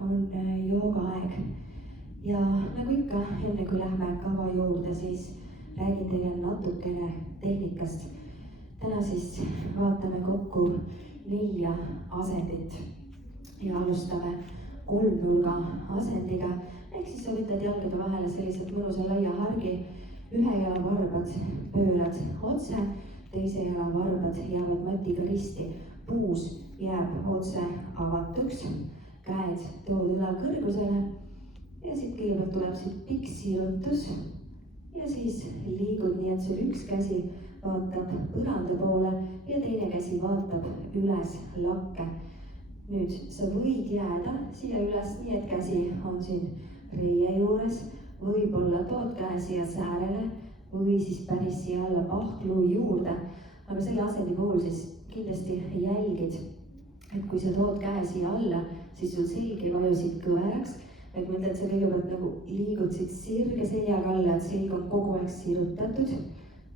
on joogaaeg ja nagu ikka, enne kui lähme kava juurde, siis räägin teile natukene tehnikast. Täna siis vaatame kokku 4 asendit ja alustame kolmnurga asendiga. Ehk siis sa võtad jalgade vahele selliselt mõnusa laia hargi, ühe jala varbad pöörad otse, teise jala varbad jäävad matiga risti, puus jääb otse avatuks, käed tood üle kõrgusele ja siit kõigepealt tuleb siit pikk sirutus ja siis liigud nii, et sul üks käsi vaatab põranda poole ja teine käsi vaatab üles lakke. Nüüd sa võid jääda siia üles nii, et käsi on siin reie juures, võib-olla tood käe siia säärele või siis päris siia alla pahklu juurde. Aga selle asendi puhul siis kindlasti jälgid, et kui sa tood käe siia alla, siis sul selg ei vaju siit kõveraks. Et mõtled, et sa kõigepealt nagu liigud siit sirge seljaga alla, et selg on kogu aeg sirutatud.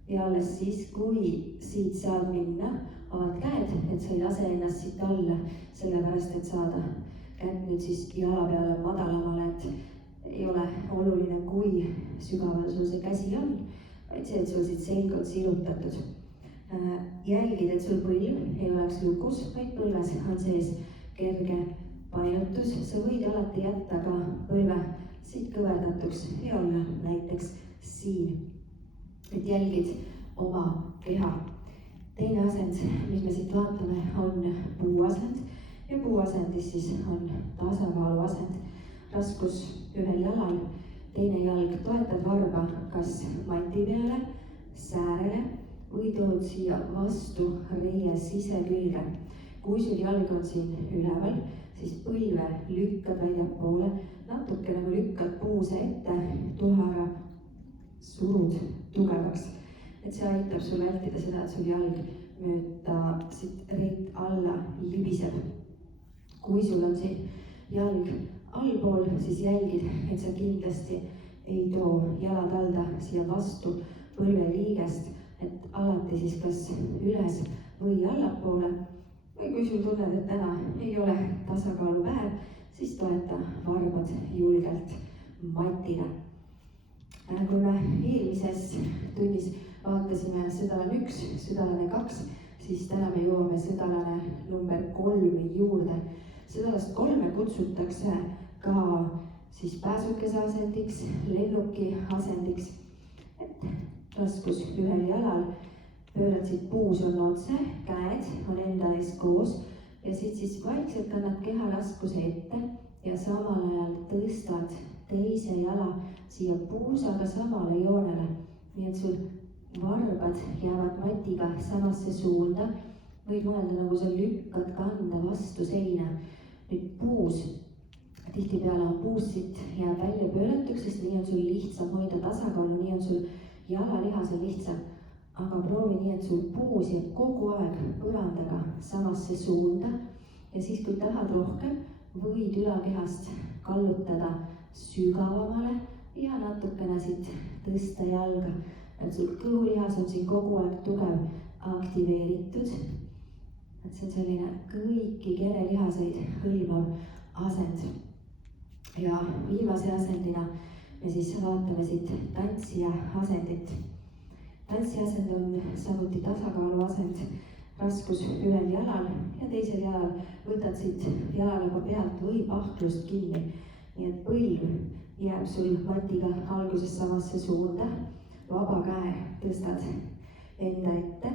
Ja alles siis, kui siit saad minna, avad käed, et sa ei lase ennast siit alla, sellepärast et saada kätt nüüd siis jala peale madalamale, et ei ole oluline, kui sügaval sul see käsi on, vaid see, et sul siit selg on sirutatud. Jälgid, et sul põlv ei oleks lukus, vaid põlves on sees kerge painutus. Sa võid alati jätta ka põlve siit kõverdatuks ja olla näiteks siin. Et jälgid oma keha. Teine asend, mis me siit vaatame, on puuasend ja puuasendis siis on tasakaalu asend. Raskus ühel jalal, teine jalg toetad varba kas mati peale, säärele või tood siia vastu reie sisekülge. Kui sul jalg on siin üleval, siis põlve lükkad väljapoole, natuke nagu lükkad puuse ette, tuhara surud tugevaks. Et see aitab sul vältida seda, et sul jalg mööda siit reit alla libiseb. Kui sul on siin jalg allpool, siis jälgid, et sa kindlasti ei too jalad alda siia vastu põlveliigest, et alati siis kas üles või allapoole. Või kui sul tunned, et täna ei ole tasakaalu päev, siis toeta varbad julgelt matile. Kui me eelmises tunnis vaatasime südalan 1, südalan 2, siis täna me jõuame südalane number 3 juurde. Südalast 3 kutsutakse ka siis pääsukese asendiks, lennuki asendiks. Et raskus ühel jalal, pöörad siit puus on otse, käed on enda ees koos ja siit siis vaikselt kannad keha raskuse ette ja samal ajal tõstad teise jala siia puusaga samale joonele. Nii et sul varbad jäävad matiga samasse suunda, võid mõelda nagu sa lükkad kanda vastu seina. Nüüd puus, tihtipeale on puus siit jääb välja pööratuks, sest nii on sul lihtsam hoida tasakaalu, nii on sul jalalihasel lihtsam. Aga proovi nii, et sul puus jääb kogu aeg põrandaga samasse suunda ja siis, kui tahad rohkem, võid ülakehast kallutada sügavamale ja natukene siit tõsta jalga. Et sul kõhulihas on siin kogu aeg tugev aktiveeritud. Et see on selline kõiki kerelihaseid hõlmav asend. Ja viimase asendina me siis vaatame siit tantsija asendit. Tantsija asend on samuti tasakaalu asend. Raskus ühel jalal ja teisel jalal võtad siit jalalaba pealt või pahklust kinni. Nii et põlv jääb sul matiga alguses samasse suunda, vaba käe tõstad enda ette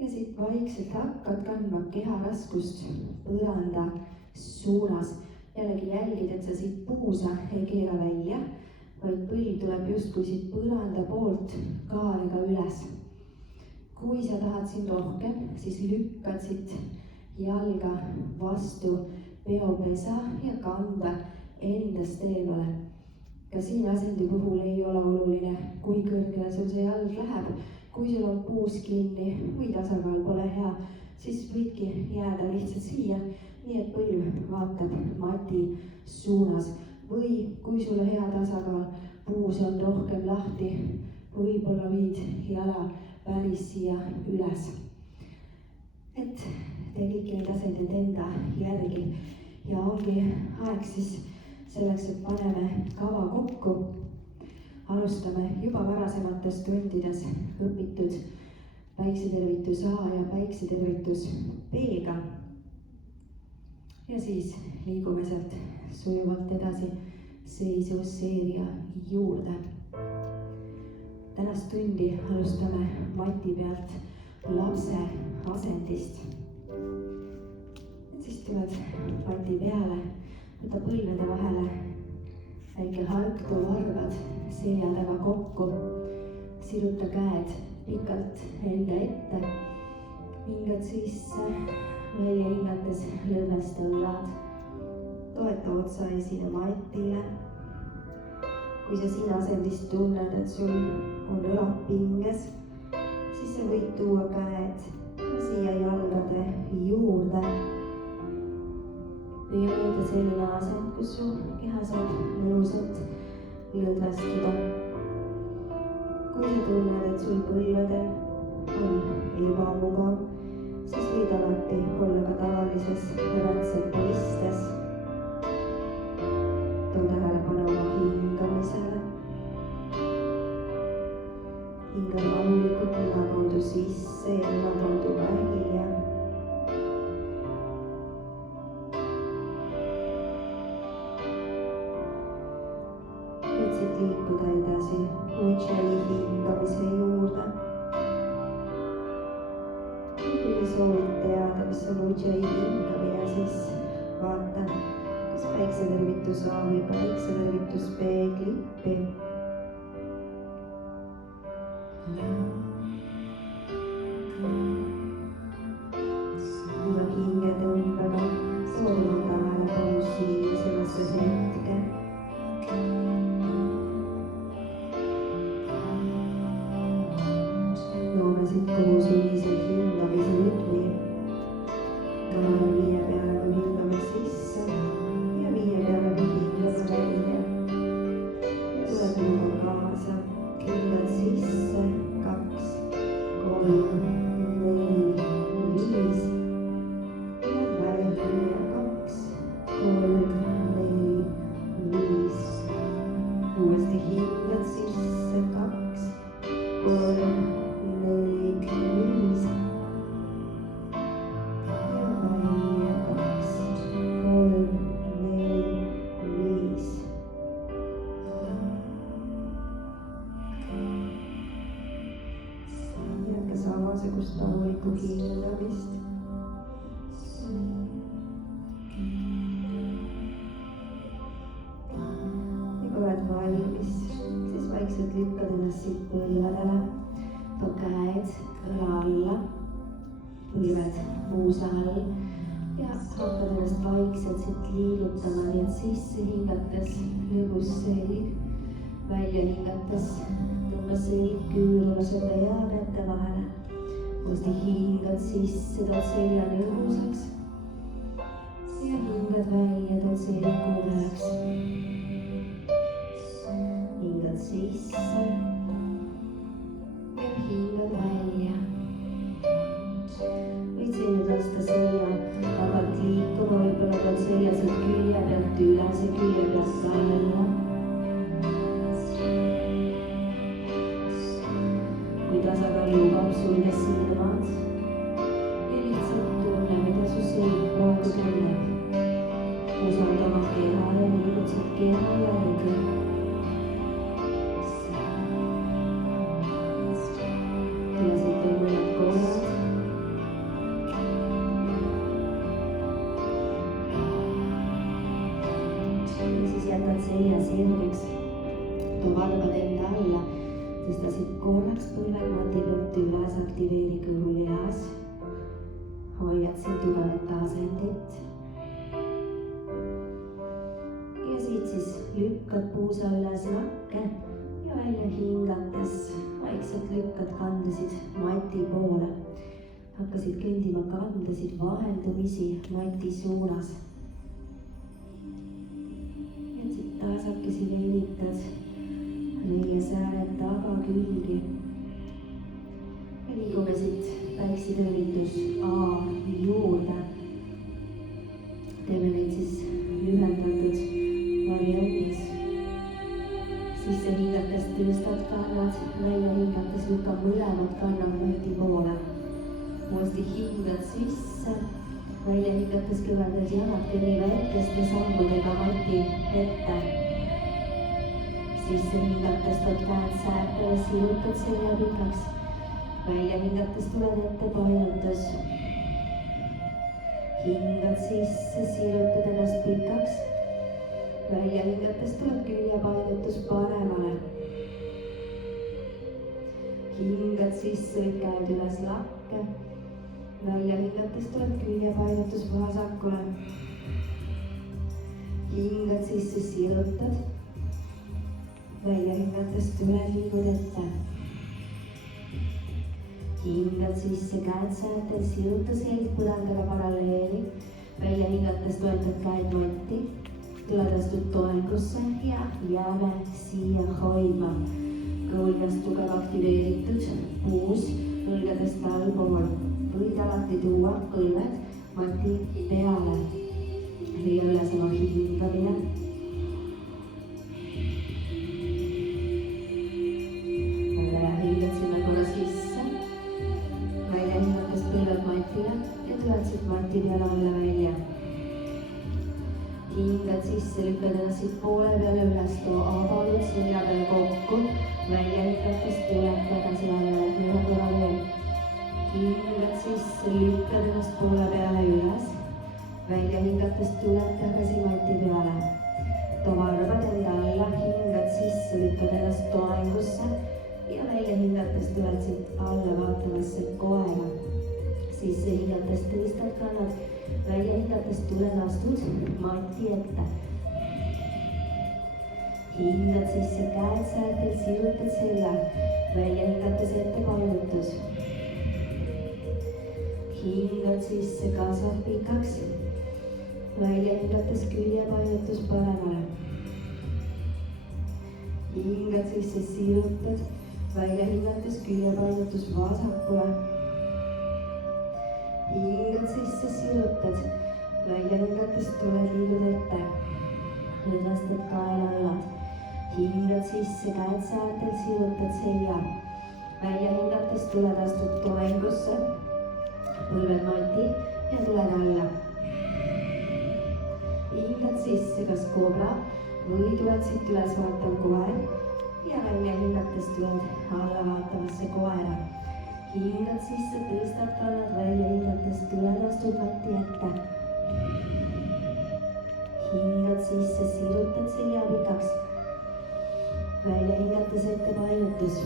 ja siit vaikselt hakkad kandma keha raskust põranda suunas. Jällegi jälgid, et sa siit puusa ei keera välja, vaid põlv tuleb justkui siit põranda poolt kaarega üles. Kui sa tahad siin rohkem, siis lükkad siit jalga vastu peopesa ja kanda endast eemale. Ka siin asendi puhul ei ole oluline, kui kõrgele sul see jalg läheb. Kui sul on puus kinni või tasakaal pole hea, siis võidki jääda lihtsalt siia, nii et põlv vaatab mati suunas. Või kui sul on hea tasakaal, puus on rohkem lahti, võib-olla viid jala päris siia üles. Et tee kõiki neid asendeid enda järgi ja ongi aeg siis selleks, et paneme kava kokku. Alustame juba varasemates tundides õpitud päiksetervitus A ja päiksetervitus B-ga. Ja siis liigume sealt sujuvalt edasi seisusseeria juurde. Tänast tundi alustame mati pealt lapse asendist. Siis tuled mati peale, võta põlvede vahele, väike halk, too varvad selja taga kokku, siruta käed pikalt enda ette, hingad sisse, välja hingates lõdvesta õlad, toeta otsa esine matile. Kui sa siin asendis tunned, et sul on õlad pinges, siis sa võid tuua käed siia jalgade juurde. Püüa leida selline asend, kus su keha saab mõnusalt lõdvestuda. Kui sa tunned, et sul põlvedel on ebamugav, siis võid alati olla ka tavalises räntsete istes. Too tähelepanu oma hingamisele. Hinga rahulikult nina kaudu sisse ja nina kaudu välja. Võtsid liikuda edasi Ujjayi hingamise juurde. Kui soovid teada, mis on Ujjayi hingamine, siis vaata, kas päiksetervitus A või päiksetervitus B klippi. Iga hingetõmbega too oma tähelepanu siia sellesse hetke. Loome siit koos ühise hingamise rütmi. 5 peale, kui hingame sisse ja 5 peale, kui hingame välja. Tuleb juba kaasa, hingad sisse 2, 3, 4, 5 ja välja 2, 3, 4, 5. Uuesti hingad sisse 2, 3, 4, 5 ja välja 2, 3, 4, 5. Jätka samasugust rahulikku hingamist. Ja kui oled valmis, siis vaikselt lükkad ennast siit põlvedele. Too käed õla alla, põlved puusa all ja hakkad ennast vaikselt siit liigutama, nii et sisse hingates lõbus selg, välja hingates tõmba selg küürlasele jäämete vahele. Uuesti hingad sisse, tood selja lõbusaks ja hingad välja, tood selja kummelaks. Hingad sisse ja hingad välja. Võid siin nüüd lasta selja vabalt liikuma, võib-olla pead selja sealt külje pealt üles ja külje pealt alla. Kui tasakaal lubab, sulge silmad ja lihtsalt tunne, mida su selg praegu tunneb. Usalda oma keha ja liigutsed keha järgi. Tule siit mõned korrad. Ja siis jätad selja sirgeks. Too varvad enda alla. Tõsta siit korraks põlved mati pealt üles, aktiveeri kõhulihas. Hoiad siin tugevat asendit. Ja siit siis lükkad puusa üles nakke ja välja hingates vaikselt lükkad kandasid mati poole. Hakkasid kõndima kandasid vaheldumisi mati suunas. Ja siit tasakesi venitad leiasääred tagakülgi. Ja liigume siit päiksetervitus A juurde. Teeme neid siis lükka mõlemad kannad Mati poole. Uuesti hingad sisse, välja hingates kõverdas jalad kõnni väikeste sammudega Mati ette. Sisse hingates tood käed säärtele, sirutad selja pikaks. Välja hingates tuled ette painutus. Hingad sisse, sirutad ennast pikaks. Välja hingates tuleb küljepainutus paremale. Hingad sisse, võid käed üles lakke. Välja hingates tuleb küljepainutus vasakule. Hingad sisse, sirutad. Välja hingates tuled liigud ette. Hingad sisse, käed säärtel, siruta selg põrandaga paralleeli. Välja hingates toetad käed Matti. Tuled astud toengusse ja jääme siia hoidma. Kõulgast tugev aktiveeritud, puus, õlgadest allpool. Võid alati tuua õlved Mati peale. Lüüa üles oma hingamine. Hingad sinna korra sisse. Välja hingates põlved Matile ja tuled siit Mati peale alla välja. Hingad sisse, lükkad ennast siit poole peale üles, too avalud selja peale kokku. Välja hingates tuled tagasi alla ja ühe korra veel. Hingad sisse, lükkad ennast poole peale üles. Välja hingates tuled tagasi Mati peale. Too varbad enda alla, hingad sisse, lükkad ennast toengusse. Ja välja hingates tuled siit alla vaatavasse koera. Sisse hingates tõstad kannad. Välja hingates tuled astud Mati ette. Hingad sisse, käed säärtel, sirutad selja. Välja hingates ette painutus. Hingad sisse, kasvad pikaks. Välja hingates küljepainutus paremale. Hingad sisse, sirutad. Välja hingates küljepainutus vasakule. Hingad sisse, sirutad. Välja hingates tuled liigud ette. Nüüd lastad kaelallad. Hingad sisse, käed säärtel, sirutad selja. Välja hingates tuled astud toengusse. Põlved Mati ja tuled alla. Hingad sisse, kas kobra või tuled siit üles vaatav koer. Ja välja hingates tuled alla vaatavasse koera. Hingad sisse, tõstad kannad, välja hingates tuled astud Mati ette. Hingad sisse, sirutad selja pikaks. Välja hingates ette painutus.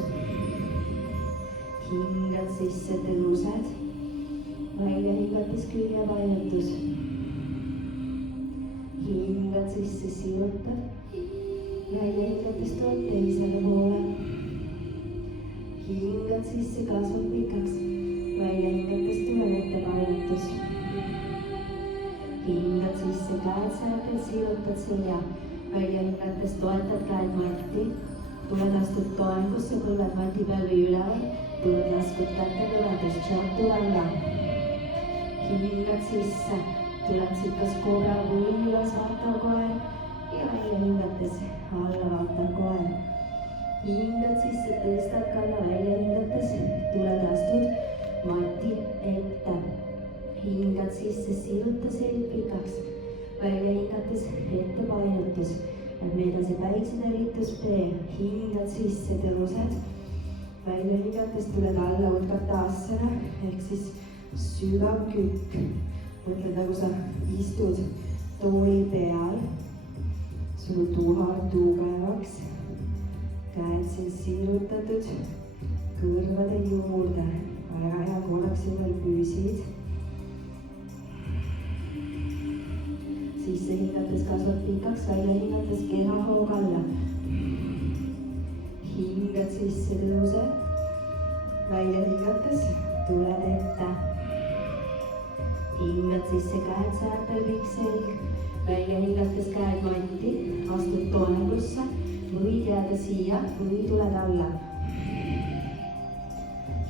Hingad sisse, tõused. Välja hingates küljepainutus. Hingad sisse, sirutad. Välja hingates tuled teisele poole. Hingad sisse, kasvad pikaks. Välja hingates tuleb ette painutus. Hingad sisse, käed säärtel, sirutad selja. Välja hingates toetad käed Mati. Tuled astud toengusse, põlved Mati peal või üleval. Tuled laskud kätte kõvendus, tšatu alla. Hingad sisse, tuled siit kas kobra või üles vaatav koer. Ja välja hingates alla vaatav koer. Hingad sisse, tõstad kanna, välja hingates, tuled astud Mati ette. Hingad sisse, siruta selg pikaks. Välja hingates ette painutus. Lähme edasi päiksenäritus B. Hingad sisse, tõused. Välja hingates tuled alla Utkatasana ehk siis sügav kükk. Mõtled nagu sa istud tooli peal. Sul tuhar tugevaks. Käed siin sirutatud kõrvade juurde. Väga hea, korraks veel püsid. Sisse hingates kasvad pikaks, välja hingates kehahoog alla. Hingad sisse, tõused. Välja hingates tuled ette. Hingad sisse, käed säärtel, pikk selg. Välja hingates käed Mati, astud toengusse. Võid jääda siia või tuled alla.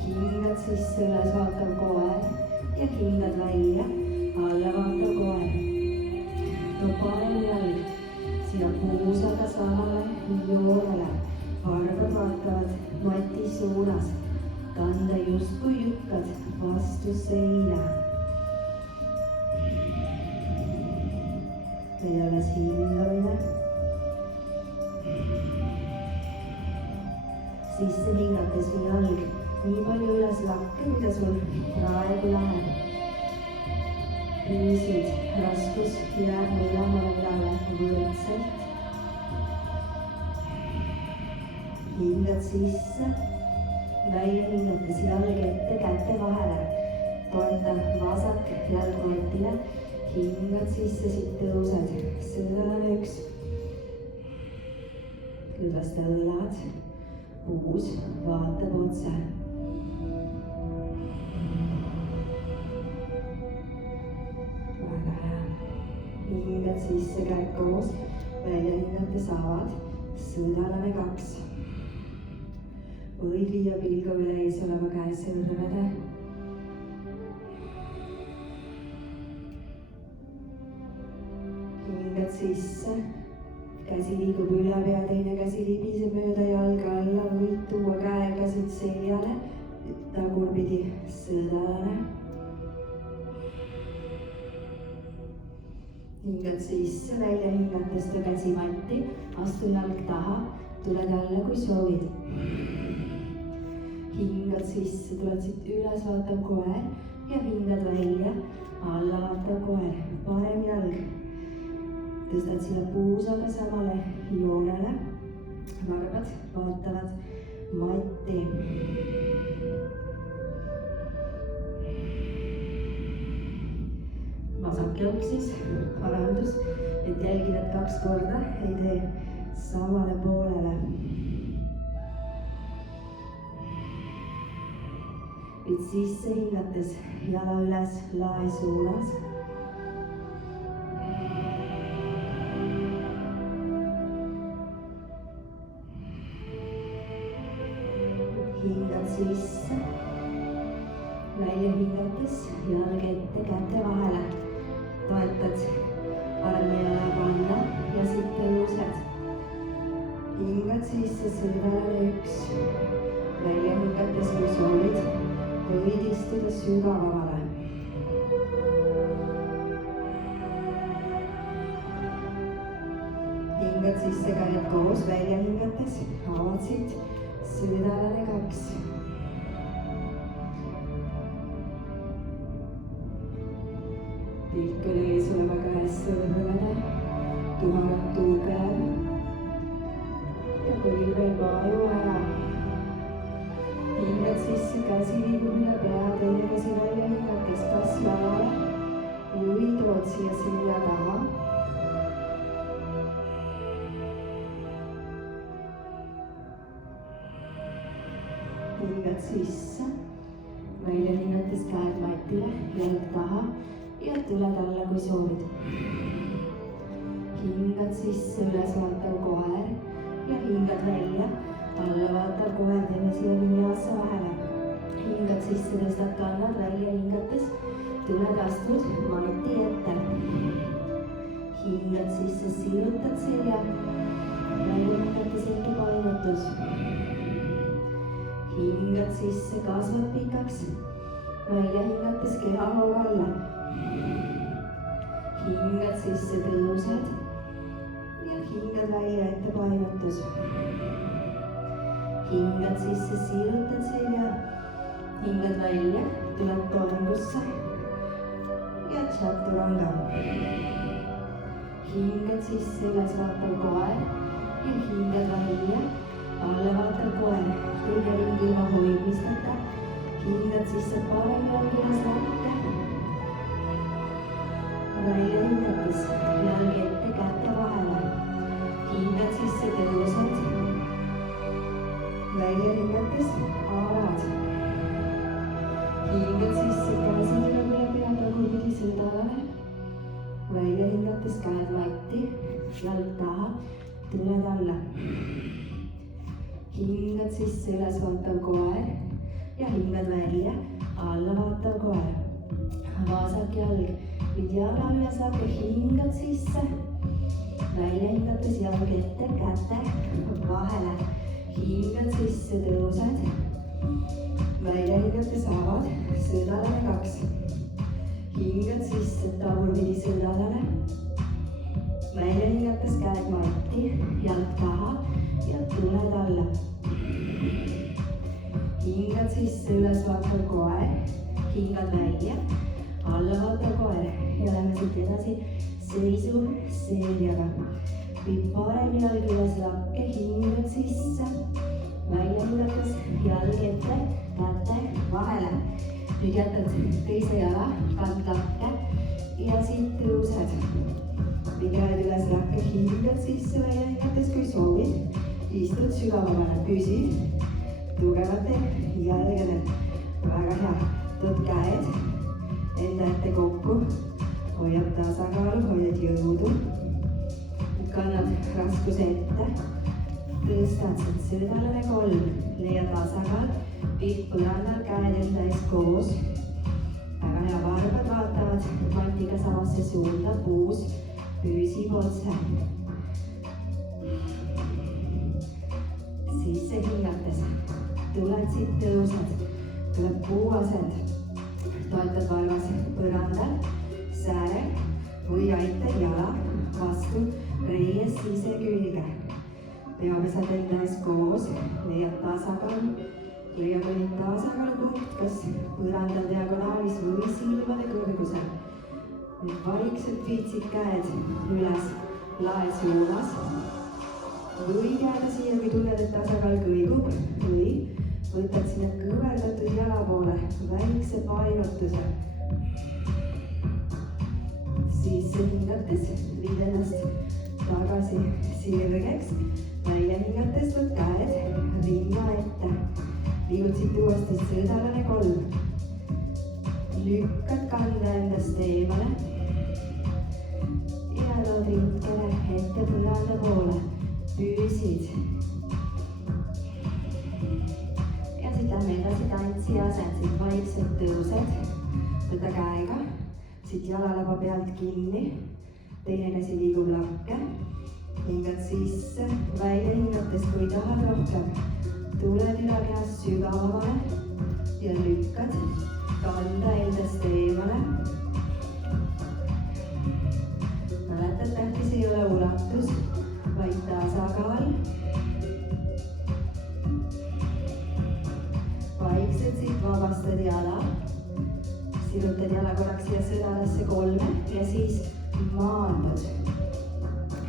Hingad sisse, üles vaatav koer ja hingad välja, alla vaatav koer. Too parem jalg siia puusaga samale joonele. Varbad vaatavad Mati suunas. kanda justkui lükkad vastu seina. veel alles hingamine. Sisse hingates vii jalg nii palju üles lakke, mida sul praegu läheb. Püüsid raskus jääb mõlemale peale võrdselt. Hingad sisse, välja hingates jalg ette käte vahele. Toeta vasak jalg matile, hingad sisse, siit tõused. Sõõrane 1. Lõdvesta õlad, puus vaatab otse. Väga hea. Hingad sisse, käed koos, välja hingates avad. Sõõrane 2. Võid viia pilgu üle ees oleva käe sõrmede. Hingad sisse, käsi liigub üle pea, teine käsi libiseb mööda jalga alla, võid tuua käekäsid seljale, tagurpidi sõõrane. Hingad sisse, välja hingates ta käsi matti, astu jalg taha, tuled alla, kui soovid. Hingad sisse, tuled siit üles, vaatab koer ja hingad välja, alla vaatab koer, parem jalg. Tõstad sina puusaga samale joonele, varbad vaatavad matti. Vasak jalg siis, parandus, et jälgid, et 2 korda ei tee samale poolele. Viid sisse hingates jala üles lae suunas. Hingad sisse, välja hingates jalg ette käte vahele. Toetad arme jala panna ja siit tõused. Hingad sisse, sõõrane 1. Välja hingates, kui soovid, võid istuda sügavamale. Hingad sisse, käed koos, välja hingates, avad siit, sõõrane 2. Pilk üle ees oleva käes sõõrmene, tuhaned tugev ja põlv veel vaju ära. Hingad sisse, käsi liigub üle pea, teine käsi välja hingates, kas jalale või tood siia selja taha. Hingad sisse, välja hingates käed matile, jalg taha ja tuled alla, kui soovid. Hingad sisse, üles vaatav koer ja hingad välja, alla vaatav koer, teeme siia vinjassa vahele. Hingad sisse, tõstad kannad välja hingates, tuled astud mati ette. Hingad sisse, sirutad selja, välja hingates ette painutus. Hingad sisse, kasvad pikaks, välja hingates keha hoog alla. Hingad sisse, tõused ja hingad välja ette painutus. Hingad sisse, sirutad selja, hingad välja, tuled torengusse ja chaturanga. Hingad sisse, üles vaatav koer ja hingad välja, alla vaatav koer, teine ring ilma hoidmisteta. Hingad sisse, parem jalg üles lakke. Välja hingates, jalg ette käte vahele. Hingad sisse, tõused. Välja hingates, avad. Hingad sisse, käsi tuleb üle pea, tagurpidi sõõrane. Välja hingates, käed matti, jalg taha, tuled alla. Hingad sisse, üles vaatav koer ja hingad välja, alla vaatav koer. Vasak jalg, viid jala üles lakke, hingad sisse. Välja hingates jalg ette, käte vahele. Hingad sisse, tõused. välja hingates avad, sõõdalane 2. hingad sisse, tagurpidi sõõdalane. välja hingates käed matti, jalg taha ja tuled alla. hingad sisse, üles vaatav koer, hingad välja, alla vaatav koer ja lähme siit edasi seisu seeriaga. viib parem jalg üles lakke, hingad sisse, välja hingates jalg ette, käte vahele. nüüd jätad teise jala, kand lakke ja siit tõused. käed üles lakke, hingad sisse, välja hingates, kui soovid. istud sügavamale, püsid tugevate jalgadel. väga hea, tood käed enda ette kokku, hoiad tasakaalu, hoiad jõudu. kannad raskuse ette, tõstad siit sõõdalane 3, leia tasakaal, pilt põrandal, käed enda ees koos. väga hea, varbad vaatavad matiga samasse suunda, puus püsib otse. sisse hingates, tuled siit, tõused, tuleb puuasend, toetad varvas põrandal, sääre või aitad jala vastu reies sisekülge. peapesad enda ees koos, leiad tasakaalu, leia mõni tasakaalupunkt, kas põrandal diagonaalis või silmade kõrgusel. nüüd vaikselt viitsid käed üles lae suunas. võid jääda siia, kui tunned, et tasakaal kõigub, või võtad sinna kõverdatud jala poole väikse painutuse. sisse hingates viid ennast tagasi sirgeks, välja hingates võd käed rinna ette. liigud siit uuesti sõõdalane 3. lükkad kanda endast eemale ja tood rindkere ette põranda poole, püsid. ja siit lähme edasi tantsi asend, siit vaikselt tõused, võta käega siit jalalaba pealt kinni, teine käsi liigub lakke, hingad sisse, välja hingates, kui tahad rohkem, tuled ülakehast sügavamale ja lükkad kanda endast eemale. mäletad, tähtis ei ole ulatus, vaid tasakaal. vaikselt siit vabastad jala, sirutad jala korraks siia sõdalasse 3 ja siis maandud.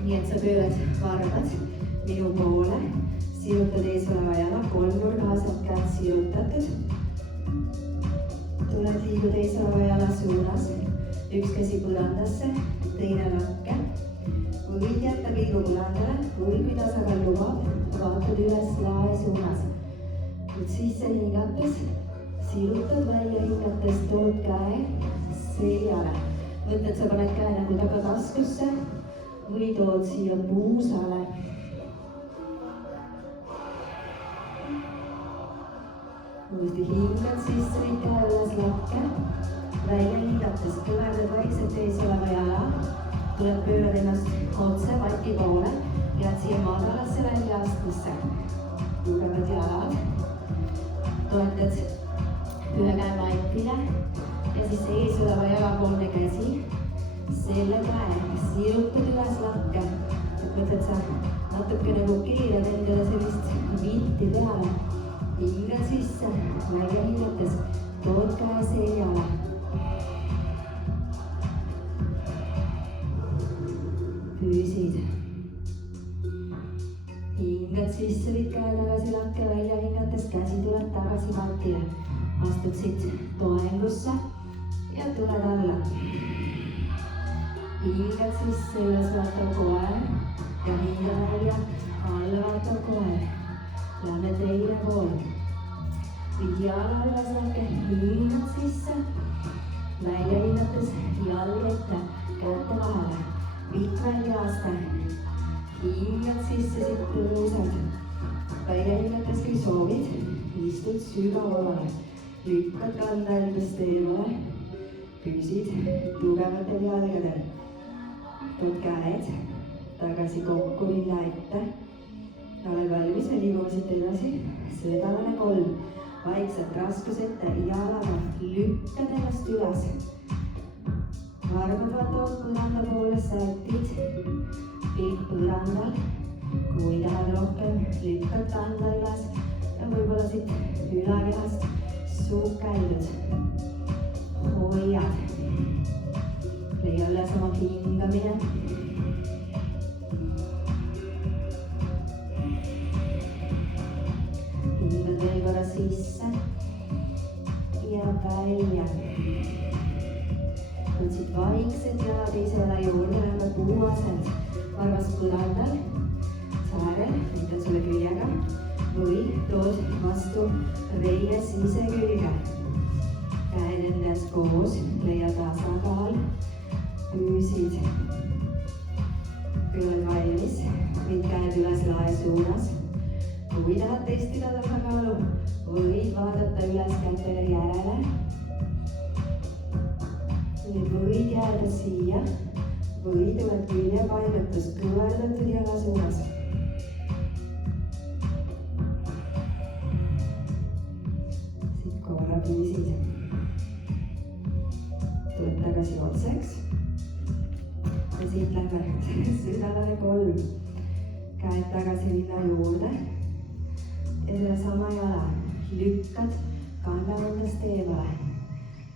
nii et sa pöörad varbad minu poole, sirutad eesoleva jala, 3 nurgased, käed sirutatud. tuled, liigud eesoleva jala suunas, üks käsi põrandasse, teine lakke. võid jätta pilgu põrandale või kui tasakaal lubab, vaatad üles lae suunas. nüüd sisse hingates, sirutad, välja hingates, tood käe seljale. mõtled, sa paned käe nagu tagataskusse või tood siia puusale. uuesti hingad sisse, viid käe üles lakke, välja hingates, kõverdad vaikselt ees oleva jala, tuled, pöörad ennast otse mati poole, jääd siia madalasse väljaastmesse. tugevad jalad, toetad ühe käe matile ja siis ees oleva jalapoolne käsi, selle käe sirutad üles lakke. mõtled, sa natuke nagu keerad endale sellist vinti peale. hingad sisse, välja hingates, tood käe seljale. püsid. hingad sisse, viid käe tagasi lakke, välja hingates, käsi tuleb tagasi matile. astud siit toengusse ja tuled alla. hingad sisse, üles vaatav koer ja hinga välja, alla vaatav koer. Lähme teine pool. viid jala üles lakke, hingad sisse, välja hingates, jalg ette, käete vahele. pikk väljaaste, hingad sisse, siit tõused, välja hingates, kui soovid, istud sügavamale, lükkad kanda endast eemale, püsid tugevatel jalgadel, tood käed tagasi kokku, rinna ette, oled valmis, me liigume siit edasi, sõõdalane 3, vaikselt raskuseta jalaga lükkad ennast üles. Varvad vaatavad põranda poole, sätid pilk põrandal. Kui tahad rohkem, lükkad kanda üles ja võib-olla siit ülakehast suukäidud. Hoiad. Leia üles oma hingamine. Hingad veel korra sisse ja välja. Võtsid vaiksed jalad isele juurde, lähevad puuasend. Varvas põrandal, säärel, võtad sulle küljega või tood vastu reie sisekülge. Käed endas koos, leia tasakaal, püüsid. Kui oled valmis, võid käed üles lae suunas. Kui tahad testida tasakaalu, võid vaadata üles kätele järele. Nüüd võid jääda siia või tuled küljepaigutus kõverdatud jala suunas. Siit korra püüsid. Tuled tagasi otseks. Ja siit lähme südamele 3. Käed tagasi rinna juurde. Ja selle sama jala lükkad, kannab endast eemale.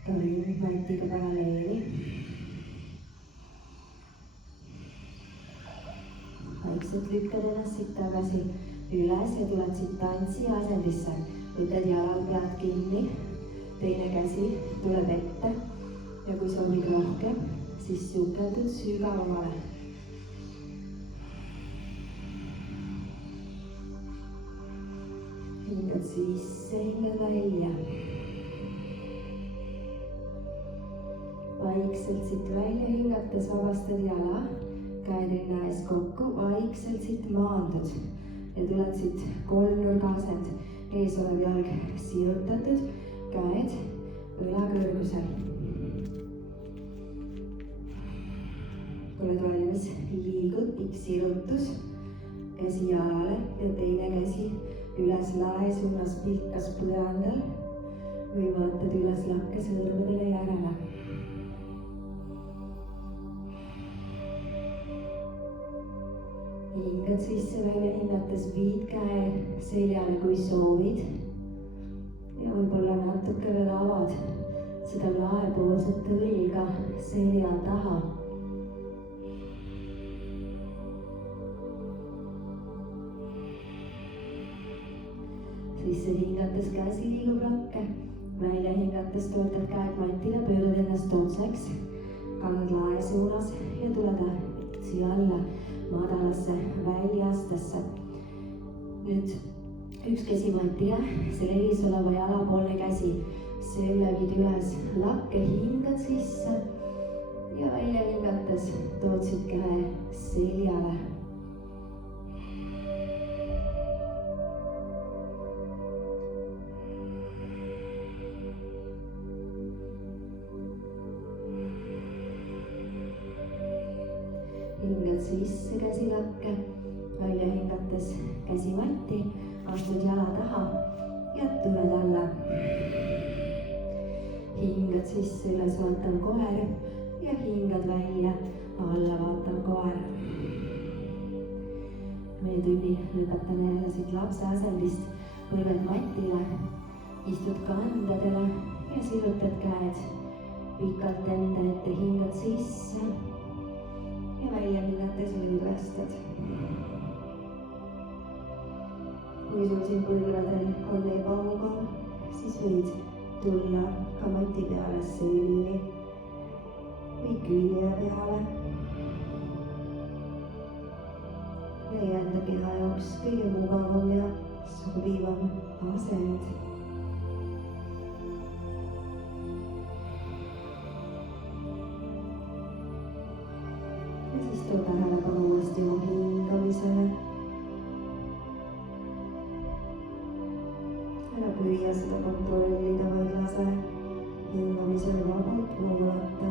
Torin matiga paralleeli. Vaikselt lükkad ennast siit tagasi üles ja tuled siit tantsi asendisse. Võtad jalad kinni, teine käsi tuleb ette ja kui soovib rohkem, siis sukeldud sügavamale. Hingad sisse, hingad välja. Vaikselt siit välja hingates vabastad jala, käed rinna ees kokku, vaikselt siit maandud ja tuled siit kolmnurga asend. Ees olev jalg sirutatud, käed õla kõrgusel. Oled valmis, liigud, pikk sirutus, käsi jalale ja teine käsi üles lae suunas pilkas põrandal või vaatad üles lakke sõrmedele järele. Hingad sisse välja hingates viid käe seljale, kui soovid. Ja võib-olla natuke veel avad seda laepoolset õlga selja taha. Sisse hingates käsi liigub rakke. Välja hingates toetad käed matile, pöörad ennast otseks. Kannad lae suunas ja tuled siia alla. Madalasse väljastesse. Nüüd üks käsi matile, selle ees oleva jalapoolne käsi. Selle viid üles lakke, hingad sisse ja välja hingates tood siit käe seljale. Hingad sisse käsi lakke, välja hingates käsi matti, astud jala taha ja tuled alla. Hingad sisse, üles vaatav koer ja hingad välja, alla vaatav koer. Meie tunni lõpetame jälle siit lapse asendist, põlved matile, istud kandadele ja sirutad käed pikalt enda ette, hingad sisse. Ja välja hingates lõdvestad. Kui sul siin põlvedel on ebamugav, siis võid tulla ka mati peale selili või külje peale. Leia enda keha jaoks kõige mugavam ja sobivam asend. Siis too tähelepanu uuesti oma hingamisele. Ära püüa seda kontrollida, vaid lase hingamisel vabalt voolata.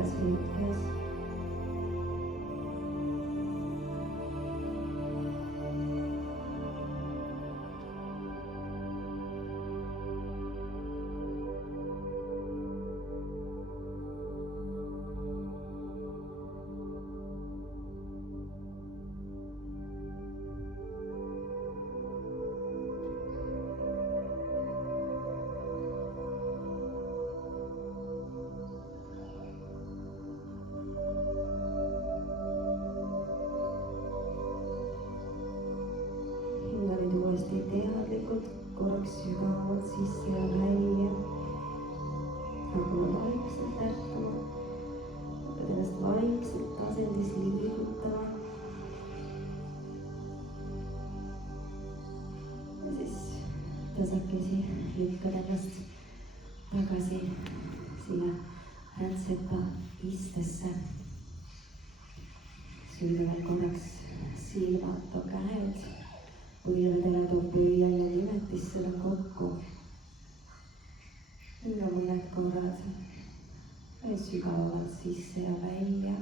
igas hetkes. hinga nüüd uuesti teadlikult korraks sügavalt sisse ja välja. hakkame vaikselt ärkama. hakkad ennast vaikselt asendis liigutama. ja siis tasakesi lükkad ennast tagasi siia rätsepa istesse. sulge veel korraks silmad, too käed põlvedele, too pöial ja nimetissele kokku. hinga mõned korrad veel sügavamalt sisse ja välja.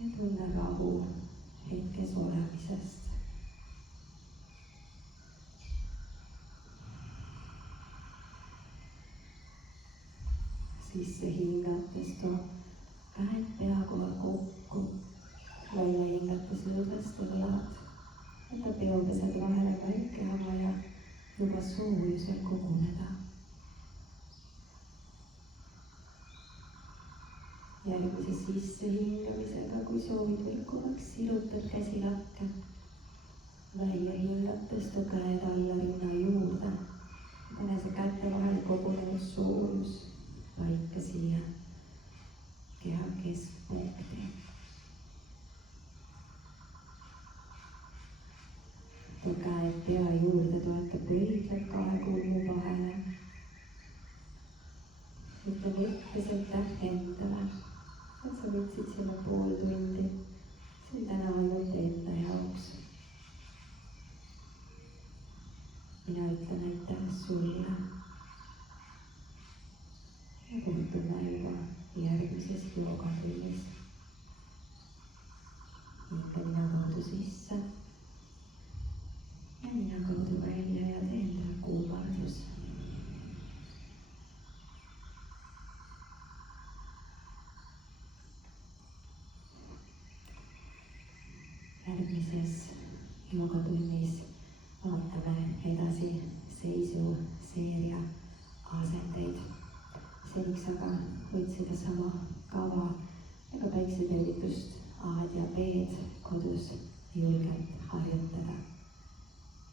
ja tunne rahu hetkes olemisest. sisse hingates too käed pea kohal kokku, välja hingates lõdvesta võlad, võta peopesed vahele väike hava ja luba soojusel koguneda. järgmise sissehingamisega, kui soovid veel korraks, sirutad käsilakke. välja hingates too käed alla rinna juurde, pane see käte vahele kogunenud soojus paika siia keha keskpunkti. too käed pea juurde, toeta pöidlad kahe kulmu vahele. ütle võtteselt aitäh endale, et sa võtsid selle pool tundi. see on täna ainult enda jaoks. mina ütlen aitäh sulle. ja kohtume juba järgmises joogatunnis. hinga nina kaudu sisse ja nina kaudu välja ja tee endale kuumardus. järgmises joogatunnis vaatame edasi seisuseeria asendeid. seniks aga võid sedasama kava ega päiksetervitust A-d ja B-d kodus